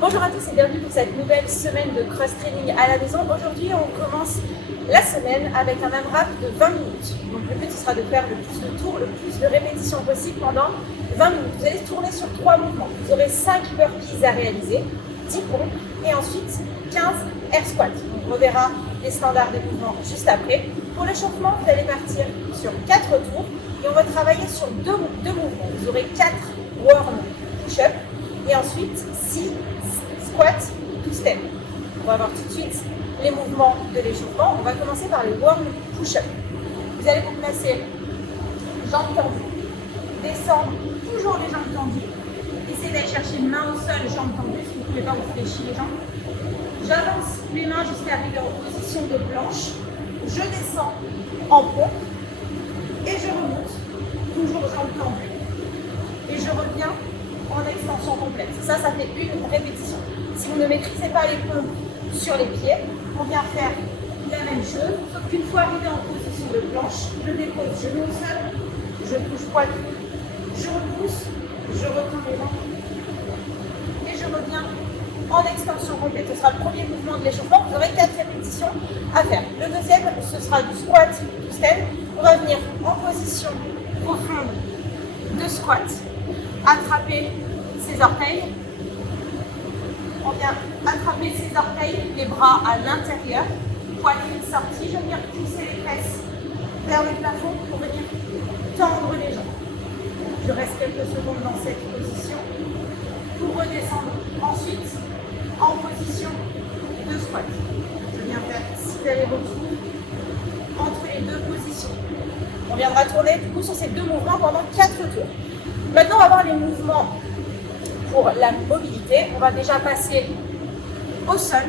Bonjour à tous et bienvenue pour cette nouvelle semaine de cross-training à la maison. Aujourd'hui, on commence la semaine avec un AMRAP de 20 minutes. Donc le but sera de faire le plus de tours, le plus de répétitions possible pendant 20 minutes. Vous allez tourner sur 3 mouvements. Vous aurez 5 burpees à réaliser, 10 pompes et ensuite 15 air squats. On reverra les standards des mouvements juste après. Pour l'échauffement, vous allez partir sur 4 tours et on va travailler sur deux mouvements. Vous aurez 4 warm push-up et ensuite 6 squats to step. On va voir tout de suite les mouvements de l'échauffement. On va commencer par le warm push-up. Vous allez vous placer jambes tendues, descendre toujours les jambes tendues. Essayez d'aller chercher main au sol, jambes tendues, si vous ne pouvez pas vous fléchir les jambes. J'avance les mains jusqu'à arriver en position de planche. Je descends en pompe et je remonte, toujours jambes tendues. Et je reviens en extension complète. Ça fait une répétition. Si vous ne maîtrisez pas les pompes sur les pieds, on vient faire la même chose, sauf qu'une fois arrivé en position de planche, je dépose genou au sol, je touche poitrine, je repousse, je retourne les jambes et je reviens en extension complète. Ce sera le premier mouvement de l'échauffement. Vous aurez 4 répétitions à faire. Le deuxième, ce sera du squat to stand. On va venir en position profonde de squat, attraper ses orteils. On vient attraper ses orteils, les bras à l'intérieur, poitrine sortie. Je viens pousser les fesses vers le plafond pour venir tendre les jambes. Je reste quelques secondes dans cette position pour redescendre ensuite en position de squat. Je viens faire 6 allers-retours entre les deux positions. On viendra tourner du coup sur ces deux mouvements pendant 4 tours. Maintenant, on va voir les mouvements pour la mobilité. On va déjà passer au sol,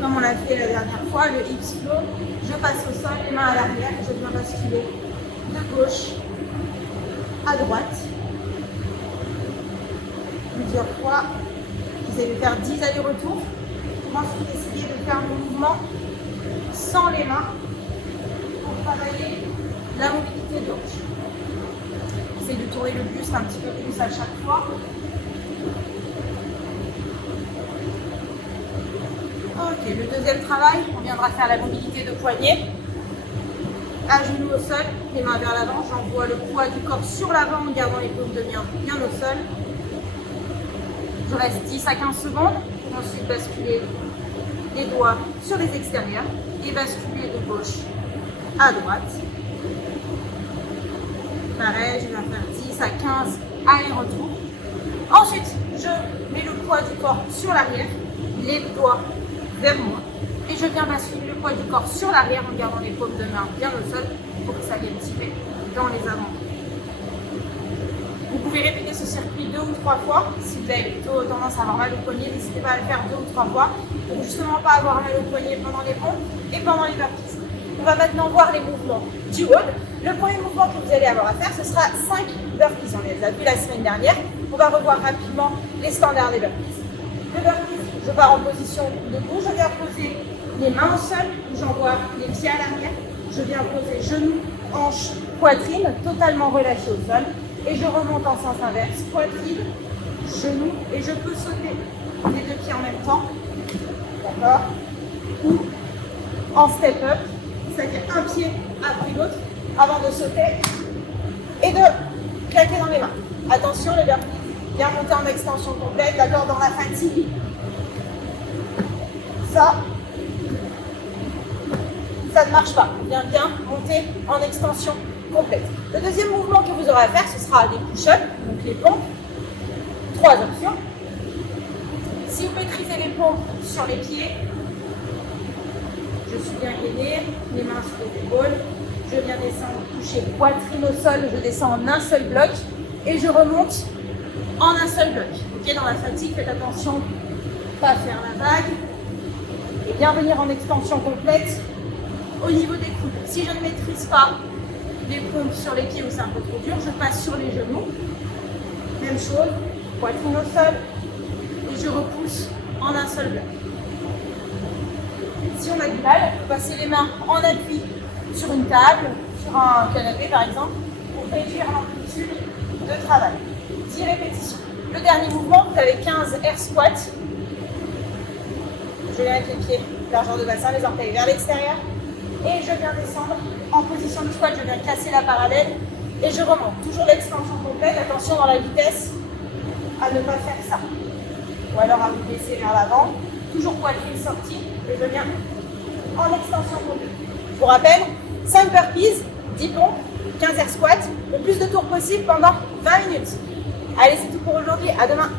comme on l'a fait la dernière fois, le hips flow. Je passe au sol, les mains à l'arrière, je viens basculer de gauche à droite. Plusieurs fois. Vous allez faire 10 allers-retours. Ensuite, essayez de faire le mouvement sans les mains pour travailler la mobilité de hanche. Essayez de tourner le buste un petit peu plus à chaque fois. Ok, le deuxième travail, on viendra faire la mobilité de poignet. À genoux au sol, les mains vers l'avant. J'envoie le poids du corps sur l'avant en gardant les paumes de bien au sol. Je reste 10 à 15 secondes. Ensuite, basculer les doigts sur les extérieurs et basculer de gauche à droite. Pareil, je vais faire 10 à 15 allers-retours. Ensuite, je mets le poids du corps sur l'arrière, les doigts vers moi. Et je viens basculer le poids du corps sur l'arrière en gardant les paumes de main bien au sol pour que ça vienne tirer dans les avant. Vous pouvez répéter ce circuit 2 ou 3 fois. Si vous avez plutôt tendance à avoir mal au poignet, n'hésitez pas à le faire 2 ou 3 fois pour justement pas avoir mal au poignet pendant les pompes et pendant les burpees. On va maintenant voir les mouvements du WOD. Le premier mouvement que vous allez avoir à faire, ce sera 5 burpees. On les a vus la semaine dernière. On va revoir rapidement les standards des burpees. Le burpees, je pars en position debout. Je viens poser les mains au sol. J'envoie les pieds à l'arrière. Je viens poser genoux, hanches, poitrine, totalement relâché au sol. Et je remonte en sens inverse, poitrine, genoux, et je peux sauter les deux pieds en même temps, d'accord? Ou en step-up, c'est-à-dire un pied après l'autre, avant de sauter et de claquer dans les mains. Attention les burpees, bien monter en extension complète, d'accord, dans la fatigue. Ça ne marche pas. On vient bien monter en extension complète. Le deuxième mouvement que vous aurez à faire, ce sera des push-ups, donc les pompes. 3 options. Si vous maîtrisez les pompes sur les pieds, je suis bien gainée, les mains sur les épaules, je viens descendre, toucher poitrine au sol, je descends en un seul bloc et je remonte en un seul bloc. Ok, dans la fatigue, faites attention, pas faire la vague et bien venir en extension complète au niveau des coudes. Si je ne maîtrise pas les pompes sur les pieds où c'est un peu trop dur, je passe sur les genoux. Même chose, poitrine au sol et je repousse en un seul bloc. Si on a du mal, on peut passer les mains en appui sur une table, sur un canapé par exemple, pour réduire l'amplitude de travail. 10 répétitions. Le dernier mouvement, vous avez 15 air squats Je viens avec les pieds, largeur de bassin, les orteils vers l'extérieur. Et je viens descendre en position de squat, je viens casser la parallèle et je remonte. Toujours l'extension complète, attention dans la vitesse à ne pas faire ça. Ou alors à vous baisser vers l'avant, toujours poitrine sortie et je viens en extension complète. Je vous rappelle, 5 burpees, 10 pompes, 15 air squats, le plus de tours possible pendant 20 minutes. Allez, c'est tout pour aujourd'hui, à demain.